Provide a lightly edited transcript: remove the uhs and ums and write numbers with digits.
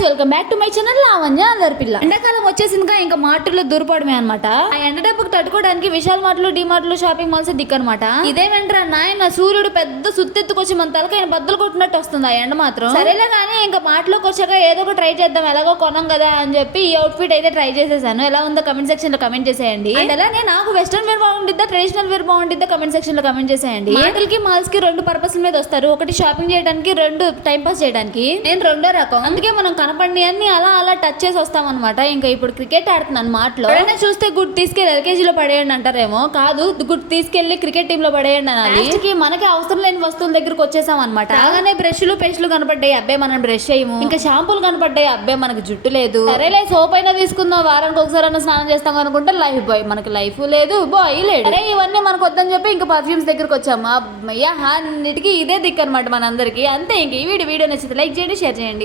Guys, welcome back to my channel Lavanya అల్లరిపిల్ల. ఎండాకాలం వచ్చేసిందిగా ఇంకా మార్టులో దూరపడమే అనమాట. ఆ ఎండ దెబ్బకు తట్టుకోవడానికి విశాల్ మార్ట్లు, డి మార్ట్లు, షాపింగ్ మాల్స్ దిక్కనమాట. ఇదేమంటారా నాయన, సూర్యుడు పెద్ద సుత్తెత్తుకొచ్చి మన తలకైన బద్దలు కొట్టినట్టు వస్తుంది ఆ ఎండ మాత్రం. సరేలే కానీ ఇంకా మార్ట్లోకి వచ్చాక ఏదో ఒక ట్రై చేద్దాం, ఎలాగో కొనం కదా అని చెప్పి ఈ అవుట్ఫిట్ అయితే ట్రై చేసేసాను. ఎలా ఉందో కమెంట్ సెక్షన్ లో కమెంట్ చేసేయండి. అండ్ అలానే నాకు వెస్టర్న్ వేర్ బాగుంటుందా, ట్రెడిషనల్ వేర్ బాగుంటుందా కమెంట్ సెక్షన్ లో కమెంట్ చేసేయండి. మాటలకి మాల్స్ కి రెండు పర్పస్ మీద వస్తారు, ఒకటి షాపింగ్ చేయడానికి, రెండు టైం పాస్ చేయడానికి. నేను రెండో రకం, అందుకే మనం కనపడి అన్ని అలా అలా టచ్ చేసి వస్తాం అనమాట. ఇంకా ఇప్పుడు క్రికెట్ ఆడుతున్నాను మాటలో. ఎవరైనా చూస్తే గుడ్ తీసుకెళ్లి ఎల్కేజీలో పడేయండి అంటారేమో, కాదు గుడ్ తీసుకెళ్లి క్రికెట్ టీమ్ లో పడేయండి అనాలి. మనకి అవసరం లేని వస్తువుల దగ్గరకు వచ్చేసాం అనమాట. అలానే బ్రష్లు పెన్సిల్ కనపడ్డాయి, అబ్బే మనం బ్రష్ చేయము. ఇంకా షాంపూలు కనపడ్డాయి, అబ్బే మనకి జుట్టు లేదు. సరేలే సోప్ అయినా తీసుకుందాం, వారానికి ఒకసారి అన్న స్నానం చేస్తాం అనుకుంటే లైఫ్ బాయ్, మనకి లైఫ్ లేదు, బాయ్ లేడు. అరే ఇవన్నీ మనకు వద్దని చెప్పి ఇంకా పర్ఫ్యూమ్స్ దగ్గరకు వచ్చాము. అయ్యా అన్నిటికీ ఇదే దిక్కు అనమాట మనందరికి. అంతే. ఇంక ఈ వీడియో నచ్చితే లైక్ చేయండి, షేర్ చేయండి.